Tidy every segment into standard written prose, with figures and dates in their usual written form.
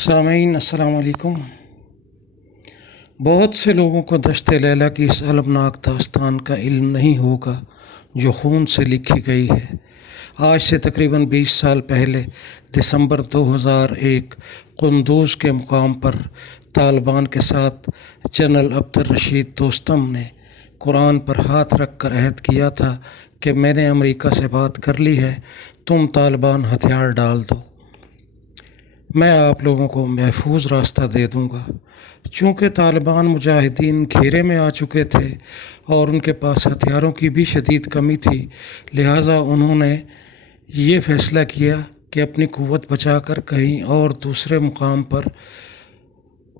سامعین السلام علیکم۔ بہت سے لوگوں کو دشت لیلہ کی اس المناک داستان کا علم نہیں ہوگا جو خون سے لکھی گئی ہے۔ آج سے تقریباً 20 سال پہلے دسمبر 2001 قندوز کے مقام پر طالبان کے ساتھ جنرل عبدالرشید دوستم نے قرآن پر ہاتھ رکھ کر عہد کیا تھا کہ میں نے امریکہ سے بات کر لی ہے، تم طالبان ہتھیار ڈال دو، میں آپ لوگوں کو محفوظ راستہ دے دوں گا۔ چونکہ طالبان مجاہدین گھیرے میں آ چکے تھے اور ان کے پاس ہتھیاروں کی بھی شدید کمی تھی، لہٰذا انہوں نے یہ فیصلہ کیا کہ اپنی قوت بچا کر کہیں اور دوسرے مقام پر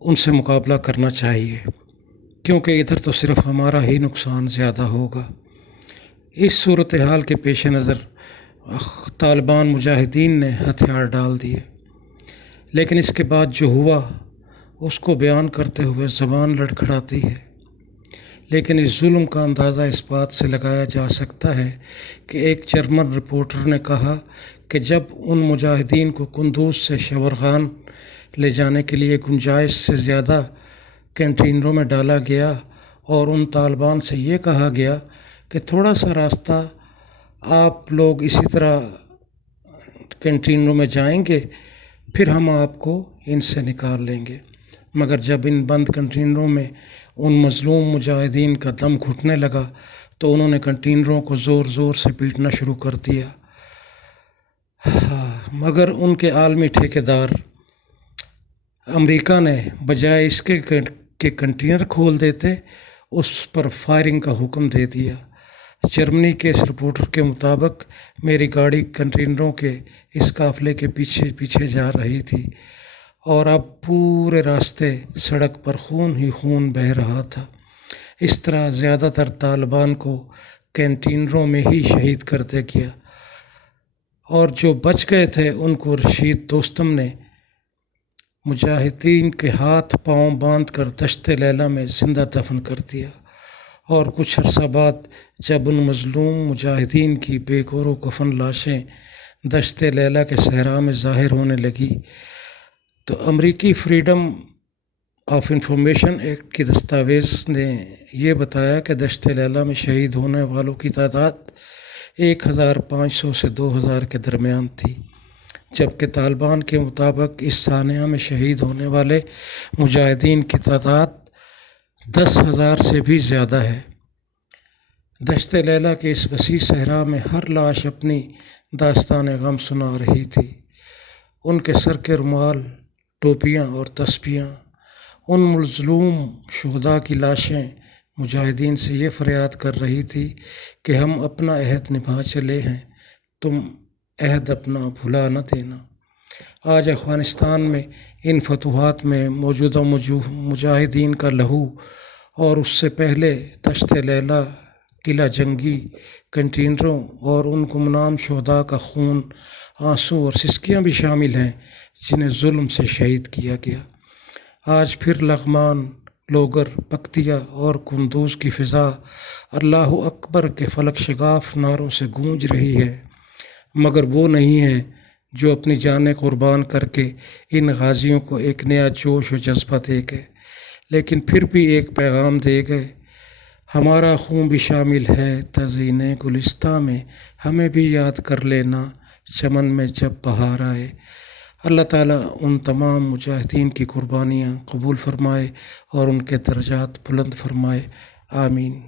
ان سے مقابلہ کرنا چاہیے، کیونکہ ادھر تو صرف ہمارا ہی نقصان زیادہ ہوگا۔ اس صورتحال کے پیش نظر طالبان مجاہدین نے ہتھیار ڈال دیے، لیکن اس کے بعد جو ہوا اس کو بیان کرتے ہوئے زبان لڑکھڑاتی ہے۔ لیکن اس ظلم کا اندازہ اس بات سے لگایا جا سکتا ہے کہ ایک جرمن رپورٹر نے کہا کہ جب ان مجاہدین کو قندوز سے شبرغان لے جانے کے لیے گنجائش سے زیادہ کنٹینروں میں ڈالا گیا اور ان طالبان سے یہ کہا گیا کہ تھوڑا سا راستہ آپ لوگ اسی طرح کنٹینروں میں جائیں گے، پھر ہم آپ کو ان سے نکال لیں گے، مگر جب ان بند کنٹینروں میں ان مظلوم مجاہدین کا دم گھٹنے لگا تو انہوں نے کنٹینروں کو زور زور سے پیٹنا شروع کر دیا، مگر ان کے عالمی ٹھیکیدار امریکہ نے بجائے اس کے کہ کنٹینر کھول دیتے، اس پر فائرنگ کا حکم دے دیا۔ جرمنی کے اس رپورٹر کے مطابق میری گاڑی کنٹینروں کے اس قافلے کے پیچھے پیچھے جا رہی تھی اور اب پورے راستے سڑک پر خون ہی خون بہہ رہا تھا۔ اس طرح زیادہ تر طالبان کو کنٹینروں میں ہی شہید کر دیا گیا، اور جو بچ گئے تھے ان کو رشید دوستم نے مجاہدین کے ہاتھ پاؤں باندھ کر دشت لیلہ میں زندہ دفن کر دیا، اور کچھ عرصہ بعد جب ان مظلوم مجاہدین کی بے گور و کفن لاشیں دشت لیلہ کے صحرا میں ظاہر ہونے لگی تو امریکی فریڈم آف انفارمیشن ایکٹ کی دستاویز نے یہ بتایا کہ دشت لیلہ میں شہید ہونے والوں کی تعداد 1500 سے 2000 کے درمیان تھی، جبکہ طالبان کے مطابق اس سانحہ میں شہید ہونے والے مجاہدین کی تعداد 10,000 سے بھی زیادہ ہے۔ دشت لیلہ کے اس وسیع صحرا میں ہر لاش اپنی داستان غم سنا رہی تھی۔ ان کے سر کے رومال، ٹوپیاں اور تسبیحاں، ان مظلوم شہدا کی لاشیں مجاہدین سے یہ فریاد کر رہی تھی کہ ہم اپنا عہد نبھا چلے ہیں، تم عہد اپنا بھلا نہ دینا۔ آج افغانستان میں ان فتوحات میں موجودہ مجاہدین کا لہو اور اس سے پہلے دشت لیلہ، قلعہ جنگی، کنٹینروں اور ان گمنام شہداء کا خون، آنسو اور سسکیاں بھی شامل ہیں جنہیں ظلم سے شہید کیا گیا۔ آج پھر لغمان، لوگر، پکتیا اور قندوز کی فضا اللہ اکبر کے فلک شگاف نعروں سے گونج رہی ہے، مگر وہ نہیں ہے جو اپنی جانیں قربان کر کے ان غازیوں کو ایک نیا جوش و جذبہ دے گئے، لیکن پھر بھی ایک پیغام دے گئے، ہمارا خون بھی شامل ہے تزئین گلستاں میں، ہمیں بھی یاد کر لینا چمن میں جب بہار آئے۔ اللہ تعالیٰ ان تمام مجاہدین کی قربانیاں قبول فرمائے اور ان کے درجات بلند فرمائے، آمین۔